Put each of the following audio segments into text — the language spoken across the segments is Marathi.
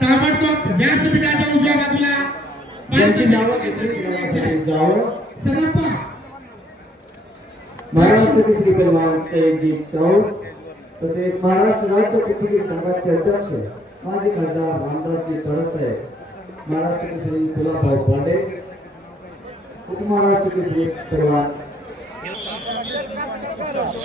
ताबडतोब व्यासपीठाच्या उजव्या बाजूला नावं घेतली जावं महाराष्ट्र केसरी पैलवान सयाजी चौस तसेच महाराष्ट्र राज्य कुस्ती संघाचे अध्यक्ष माजी खासदार रामदासजी महाराष्ट्र केसरी गुलाबभाऊ पांडे उपमहाराष्ट्र केसरी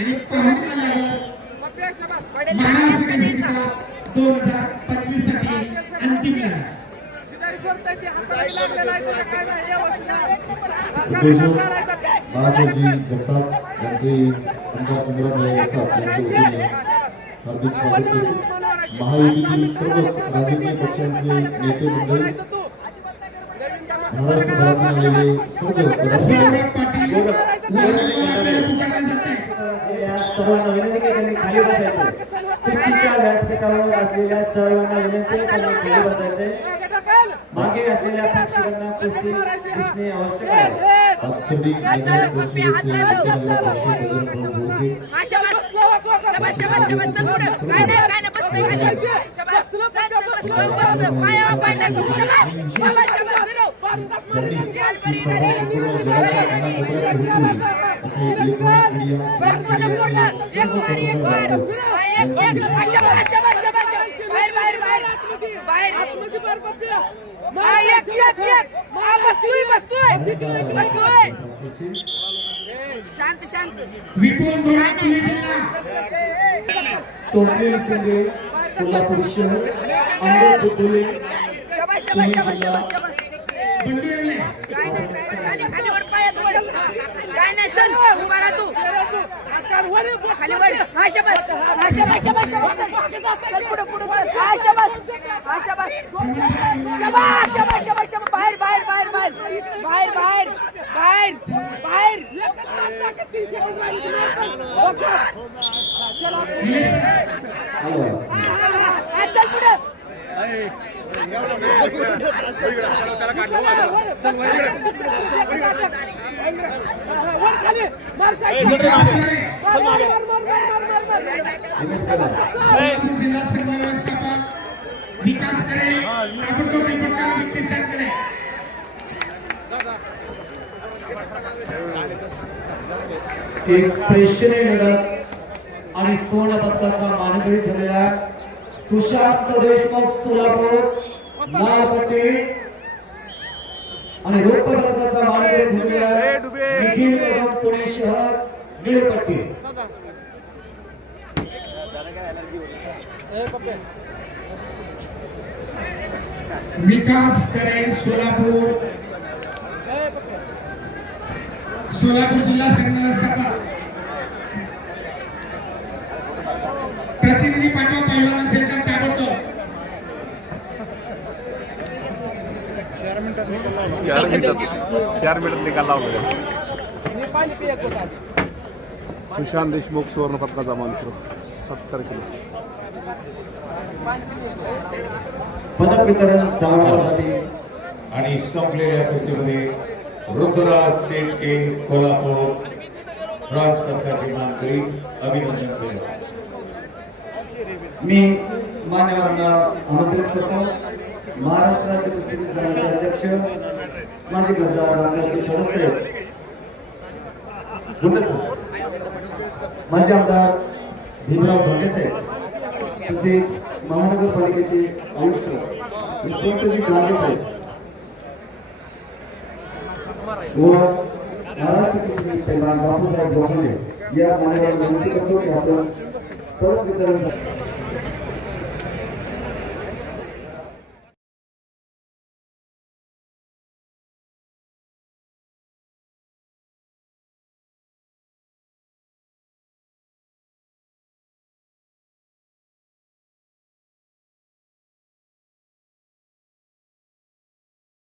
आणि आल्यावर महाराष्ट्र केसरीचा दोन हजार पंचवीससाठी अंतिम बाळासाहेबजी जगताप यांचे आमदार संग्रामराव जगताप यांच्या हार्दिक स्वागत करतो महायुतीतील सर्वच राजकीय पक्षांचे नेते मंडळी महाराष्ट्रभरातून आलेले सर्व सर्वांना विनंती त्यांनी खाली बसायचं कुस्तीच्या व्यासपीठावर असलेल्या सर्वांना विनंती त्यांनी खाली बसायचे मागे असलेल्या प्रेक्षकांना कुस्ती दिसणे आवश्यक आहे अख्खरी मैदान परिषदेचे विद्यानगर पक्ष शांत शांत स्वप्नील सिंगे कोल्हापूर शहर अमोल बुटुले पुणे जिल्हा काय नाही चल उभा राहा तू. खाली वर हा शबाश हा शबाश शबाश शबाश चल. पुढे पुढे हा हा बाहेर बाहेर बाहेर बाहेर. बाहेर बाहेर. बाहेर. बाहेर. चल पुढे. जिल्हा संघ व्यवस्थापक विकास करे ताबडतोब रिपोर्ट करा व्यक्ती साहेबांकडे एक प्रेक्षणीय लढत आणि सुवर्ण पदकाचा मानकरी ठरलेला तुषार देशमुख सोलापूर लालपट्टी आणि रौप्य पदकाचा मानकरी ठरलेला निखिल कदम पुणे शहर निळपट्टी. विकास करे सोलापूर. सोलापूर जिल्हा संघ प्रतिनिधी पाठवा पैलवान असेल तर ताबडतोब चार मिनिटात चार मिनिटात निकाल लावला सुशांत देशमुख सुवर्ण पदकाचा मानकर सत्तर किलो. पदक वितरण समारोहासाठी आणि संपलेल्या कुस्तीमध्ये ऋतुराज शेटके कोल्हापूर ब्रॉन्झ पदकाची मानकरी अभिनंदन केलं. मी मान्यवरांना आमंत्रित करतो. महाराष्ट्र राज्य कुस्ती अध्यक्ष माझे खासदार रामदासजी सदस्य गुंड माजी आमदार भीमराव ढोंगे साहेब. तसेच महानगरपालिकेचे आयुक्त यशवंतजी गांधी साहेब. व महाराष्ट्र केसरी पैलवान बापूसाहेब गोखले या मान्यवर विनंती करतो की आपण परत वितरण